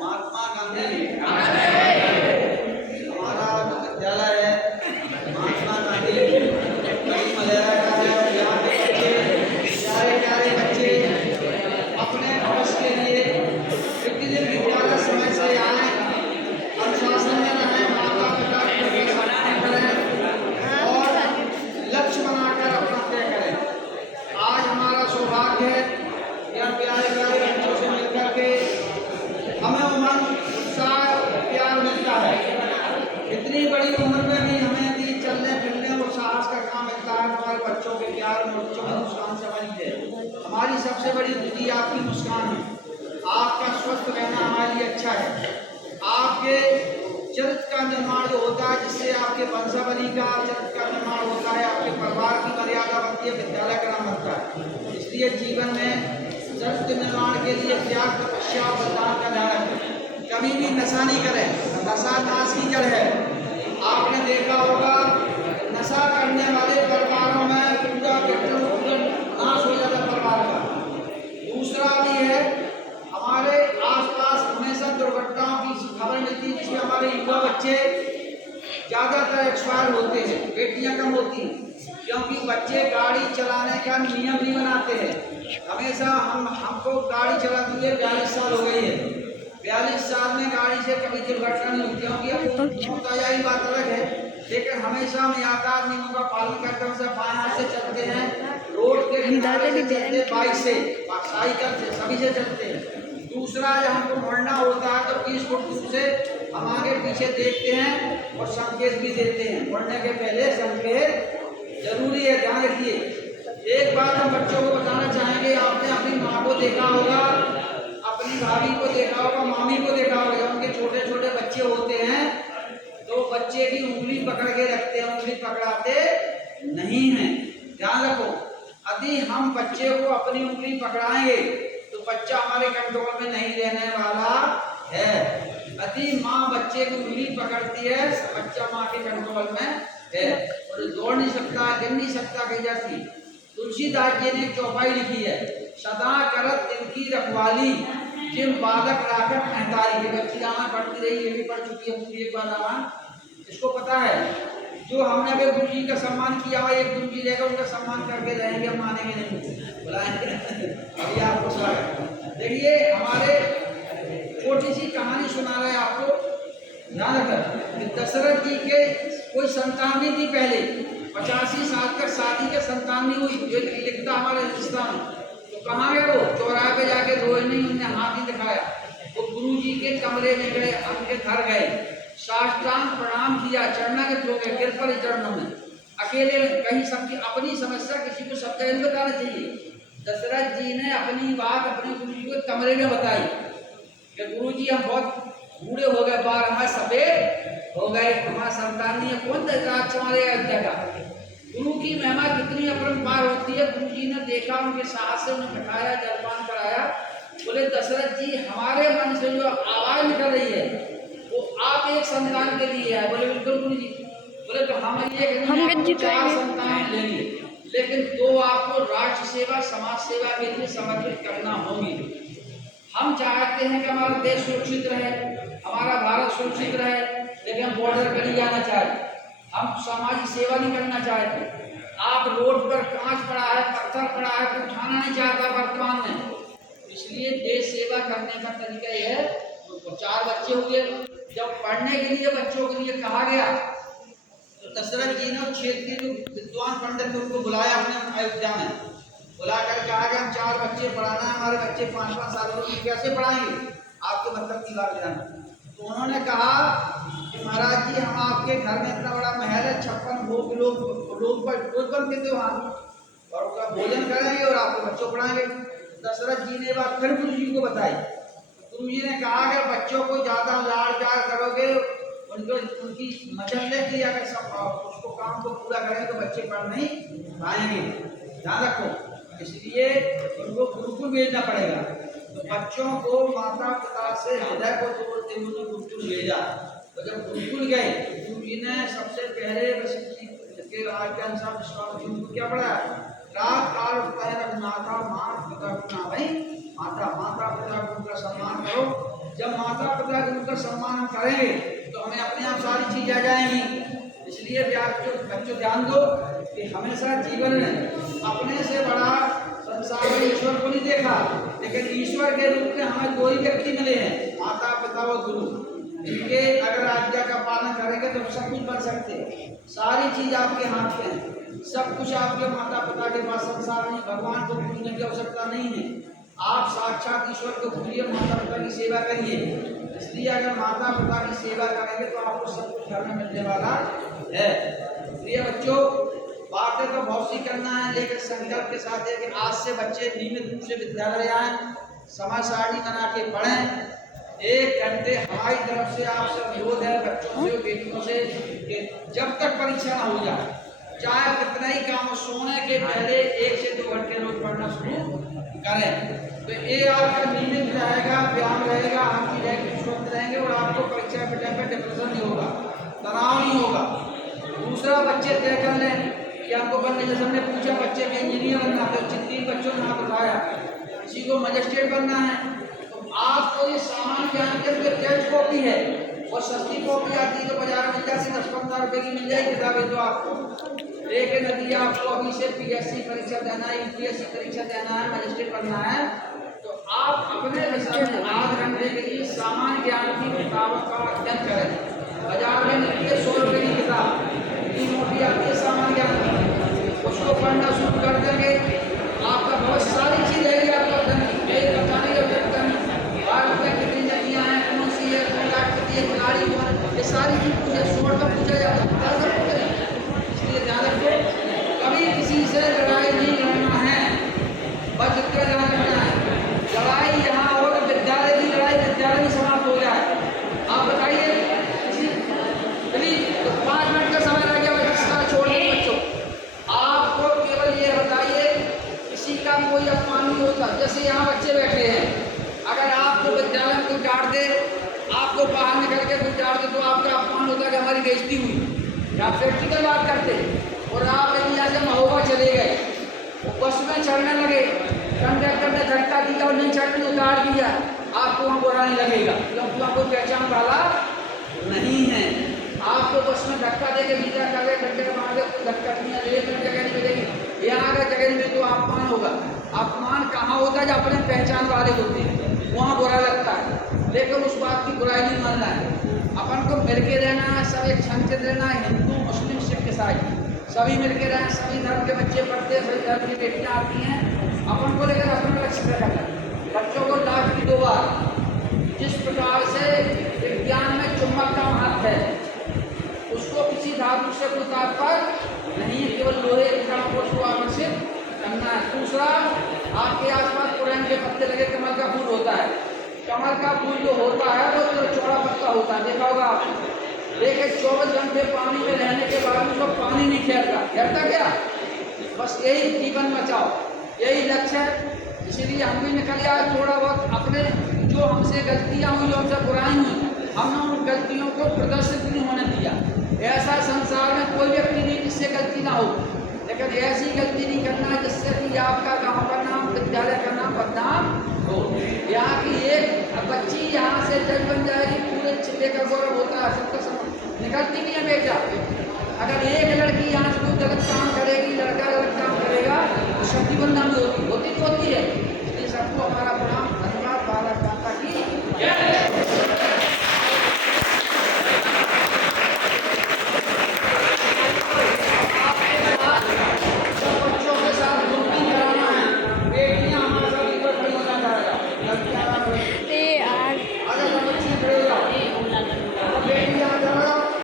महात्मा गांधी हमारा विद्यालय है महात्मा गांधी कहीं मलेरा का है। यहाँ के बच्चे प्यारे प्यारे बच्चे अपने भविष्य के लिए प्रतिदिन विद्यालय समय से आए, अनुशासन में रहें, माता पिता के सम्मान करें और लक्ष्य बनाकर अपना तय करें। आज हमारा सौभाग्य है यह प्यारे प्यारे बच्चों से मिलकर के हमें उमंग उत्साह प्यार मिलता है। इतनी बड़ी उम्र में भी हमें भी चलने फिरने और साहस का काम मिलता है। हमारे बच्चों के प्यार में बच्चों की मुस्कान से बनी है। हमारी सबसे बड़ी खुशी आपकी मुस्कान है। आपका स्वस्थ रहना हमारे लिए अच्छा है। आपके चरित्र का निर्माण जो होता है, जिससे आपके वंशावली का चरित्र का निर्माण होता है, आपके परिवार की मर्यादा बनती है, विद्यालय का नाम बनता है। इसलिए जीवन में चरित्र निर्माण के लिए त्याग, तपस्या और बलिदान का ध्यान रखें। कभी भी नशा नहीं करें। नशा नाश की जड़ है। आपने देखा होगा नशा करने वाले परिवारों में पूरा नाश हो जाता है परिवार का। दूसरा भी है, हमारे आसपास हमेशा दुर्घटनाओं की खबर मिलती है जिसमें हमारे युवा बच्चे ज़्यादातर एक्सपायर होते हैं, बेटियां कम होती हैं, क्योंकि बच्चे गाड़ी चलाने का नियम नहीं बनाते हैं। हमेशा हमको गाड़ी चलाते हुए 42 साल हो गई है। 42 साल में गाड़ी से कभी दुर्घटना नहीं हुई, क्योंकि अब मुतायाई बात अलग है, लेकिन हमेशा हम यातायात नियमों का पालन करते हैं। सब बाएं हाथ से चलते हैं, रोड के किनारे से चलते, बाइक से, साइकिल से, सभी से चलते हैं। दूसरा, जब हमको मुड़ना होता है तो 30 फुट दूर से हम आगे पीछे देखते हैं और संकेत भी देते हैं। मुड़ने के पहले संकेत जरूरी है, ध्यान रखिए। एक बात हम बच्चों को बताना चाहेंगे, आपने अपनी माँ को देखा होगा, अपनी भाभी को देखा होगा, मामी को देखा होगा, जब उनके छोटे छोटे बच्चे होते हैं तो बच्चे की उंगली पकड़ के रखते हैं, उंगली पकड़ाते नहीं हैं। ध्यान रखो, यदि हम बच्चे को अपनी उंगली पकड़ाएंगे तो बच्चा हमारे कंट्रोल में नहीं रहने वाला है। यदि माँ बच्चे की उंगली पकड़ती है, बच्चा माँ के कंट्रोल में है और दौड़ नहीं सकता, गिर नहीं सकता कहीं जाती। तुलसीदास जी ने चौपाई लिखी है, सदा करत तिनकी रखवाली जिम बालक राखत महतारी। ये बच्ची रामायण पढ़ती रही, ये भी पढ़ चुकी है पूरी एक बार रामायण, इसको पता है। जो हमने अगर गुरु जी का सम्मान किया हुआ, एक गुरु जी रहेगा उनका सम्मान करके रहेंगे, हम मानेंगे नहीं, बुलाएंगे। अभी आपको स्वागत। देखिए, हमारे छोटी सी कहानी सुना रहे हैं आपको, ध्यान रखकर। दशरथ जी के कोई संतान नहीं थी पहले, 85 साल तक शादी के संतान नहीं हुई। जो लिखता हमारे हिंदुस्तान, तो कहाँ गए वो? चौराहे पे जाके रोए नहीं, उन्हें हाथ ही दिखाया। वो गुरु जी के कमरे में गए, उनके घर गए, साष्टांग प्रणाम किया, चरणागत हो गए, गिर पड़े चरणों में। अकेले कहीं सबकी अपनी समस्या किसी को सब जगह बताना चाहिए। दशरथ जी ने अपनी बात अपने गुरु जी को कमरे में बताई कि गुरु जी हम बहुत बूढ़े हो गए, बार हमारे सफेद हो गए, हमारा संतान नहीं है, कौन देता हमारे अयोध्या का। गुरु की महिमा कितनी अपरंपार होती है। गुरु जी ने देखा, उनके साथ से उन्हें बैठाया, जलपान कराया। बोले दशरथ जी, हमारे मन से जो आवाज निकल रही है वो आप एक संतान के लिए है। बोले बिल्कुल गुरु जी। बोले तो हम ये 4 संतान लेंगे, लेकिन 2 आपको राष्ट्र सेवा समाज सेवा के लिए समर्पित करना होगी। हम चाहते हैं कि हमारा देश सुरक्षित रहे, हमारा भारत सुरक्षित रहे, लेकिन हम बॉर्डर पर नहीं जाना चाहते, हम सामाजिक सेवा नहीं करना चाहते। आप रोड पर कांच पड़ा है, पत्थर पड़ा है, तो उठाना नहीं चाहता वर्तमान में। इसलिए देश सेवा करने का तरीका यह है। तो 4 बच्चे हुए, जब पढ़ने के लिए बच्चों के लिए कहा गया तो दशरथ जी ने क्षेत्रीय जो विद्वान पंडित उनको बुलाया अपने अयोध्या में, बुलाकर कहा कि हम 4 बच्चे पढ़ाना है, हमारे बच्चे 5-5 साल के, कैसे पढ़ाएंगे, आपके मतलब की बात जाना। तो उन्होंने कहा कि महाराज जी, हम आपके घर में इतना बड़ा महल है, 56 भोग लोग बनते थे वहाँ, और उसका भोजन करेंगे और आपके बच्चों पढ़ाएंगे। दशरथ जी ने बात फिर गुरु जी को बताई। गुरु जी ने कहा कि बच्चों को ज़्यादा लाड़ प्यार करोगे, उनकी मजल्ले की अगर सब उसको काम को पूरा करेंगे तो बच्चे पढ़ नहीं पाएंगे। ध्यान रखो, इसलिए उनको गुरुकुल भेजना पड़ेगा। तो बच्चों को माता पिता से हृदय को जोड़ते हुए गुरुकुल भेजा। तो जब गुरुकुल गए, गुरु जी ने सबसे पहले के राज के अनुसार क्या पढ़ा? रात काल रघुनाथा मान भाई माता माता पिता का उनका सम्मान करो। जब माता पिता का उनका सम्मान हम करेंगे तो हमें अपने आप सारी चीज आ जाएंगी। इसलिए बच्चों ध्यान दो कि हमेशा जीवन में अपने से बड़ा संसार में ईश्वर को नहीं देखा, लेकिन ईश्वर के रूप में हमें दो ही व्यक्ति मिले हैं, माता पिता और गुरु। इनके अगर आज्ञा का पालन करेंगे तो सब कुछ बन सकते हैं। सारी चीज आपके हाथ में है, सब कुछ आपके माता पिता के पास। संसार में भगवान को पूजने की आवश्यकता नहीं है, आप साक्षात ईश्वर को पूजिए, माता पिता की सेवा करिए। इसलिए अगर माता पिता की सेवा करेंगे तो आपको सब कुछ घर में मिलने वाला है। प्रिय बच्चों, बातें तो बहुत सी करना है, लेकिन संकल्प के साथ है कि आज से बच्चे नियमित रूप से विद्यालय आए, समय सारणी बना के पढ़ें। 1 घंटे हमारी तरफ से आपसे अनुरोध है बच्चों से, बेटियों से, कि जब तक परीक्षा ना हो जाए, चाहे कितना ही काम, सोने के पहले 1 से 2 घंटे रोज पढ़ना शुरू करें। तो ये आपका नियमित रहेगा, व्यायाम रहेगा, आपकी लाइफ स्वस्थ रहेंगे और आपको परीक्षा के टाइम पर डिप्रेशन नहीं होगा, तनाव नहीं होगा। दूसरा, बच्चे तय कर लें कि आपको बनना, जैसे हमने पूछा बच्चे के इंजीनियर बनना, तो 3 बच्चों ने हाथ उठाया, किसी को मजिस्ट्रेट बनना है। आपको ये सामान्य ज्ञान के लिए टेस्ट कॉपी है और सस्ती कॉपी आती है, तो बाजार में जाके 10-15 रुपए की मिल जाएगी किताबें तो आपको। लेकिन यदि आपको अभी से PSC परीक्षा देना है, UPSC परीक्षा देना है, मजिस्ट्रेट बनना है, तो आप अपने विषय में 8 घंटे के लिए सामान्य ज्ञान की किताबों का अध्ययन करें। बाजार में मिलती है 100 रुपए की किताब, 3 मोटी आती है सामान्य ज्ञान की, उसको पढ़ना शुरू कर देंगे, आपका बहुत सारी चीज रहेगी आपका बताने की आवश्यकता नहीं। भारत में कितनी नदियाँ हैं, कौन सी है, कितनी है, खिलाड़ी कौन, ये सारी चीज पूछे, शोर का पूछा जाता है। इसलिए ध्यान रखो, कभी किसी से लड़ाई नहीं लड़ना है, बच के ध्यान रखना है। लड़ाई यहाँ हो तो विद्यालय की लड़ाई विद्यालय में समाप्त हो जाए। आप बताइए किसी तो 5 मिनट का समय लग गया बच्चा छोड़ने बच्चों, आपको केवल ये बताइए किसी का कोई अपमान नहीं होता। जैसे यहाँ बच्चे बैठे हैं, अगर आपको विद्यालय में कोई डांट दे, आपको बाहर निकल के कोई डांट दे, तो आपका अपमान होता है कि हमारी बेइज्जती हुई। आप प्रैक्टिकल बात करते और आप यदि यहाँ से महोबा चले गए, वो बस में चढ़ने लगे, कंडक्टर ने धक्का दिया और नहीं चढ़ने उतार दिया, आपको वहाँ बुरा नहीं लगेगा, क्योंकि आपको पहचान वाला नहीं है। आपको बस में धक्का दे के नीचा कर दे, कंडक्टर वहाँ से धक्का दिया, लेकर जगह नहीं मिलेगी, यहाँ का जगह में तो अपमान होगा। अपमान कहाँ होता है? जब अपने पहचान वाले होते हैं, वहाँ बुरा लगता है, लेकिन उस बात की बुराई नहीं मानना है। अपन को मिलके रहना है, सब एक संग से रहना है, हिंदू मुस्लिम सिख ईसाई सभी मिलके रहें, सभी धर्म के बच्चे पढ़ते हैं, सभी धर्म की बेटियाँ आती हैं, अपन को लेकर अपना लक्ष्य रखना। बच्चों को लाख की 2 बार, जिस प्रकार से विज्ञान में चुंबक का महत्व है, उसको किसी धातु से कोई तात्पर्य नहीं है, केवल लोहे के कण को उसको आकर्षित करना है। दूसरा, आपके आसपास पुराने के पत्ते लगे, कमल का फूल होता है, कमल का फूल जो होता है वो तो चौड़ा पत्ता होता है, देखा होगा आप, लेकिन 24 घंटे पानी में रहने के बाद उसको पानी नहीं खेलता, खेलता क्या? बस यही जीवन बचाओ, यही लक्ष्य है। इसीलिए हम भी निकल आए थोड़ा बहुत, अपने जो हमसे गलतियाँ हुई, जो हमसे बुराई हुई, हमने उन गलतियों को प्रदर्शित नहीं होने दिया। ऐसा संसार में कोई व्यक्ति नहीं जिससे गलती ना हो, लेकिन ऐसी गलती नहीं करना जिससे कि आपका गांव का नाम, विद्यालय का नाम बदनाम हो। यहाँ की एक बच्ची यहाँ से जज बन जाएगी, पूरे जिले का गौरव होता है, सबका निकलती नहीं है बेटा। अगर एक लड़की यहाँ से कोई गलत काम करेगी, लड़का गलत काम करेगा, तो सबकी बदनामी होती है। इसलिए सबको हमारा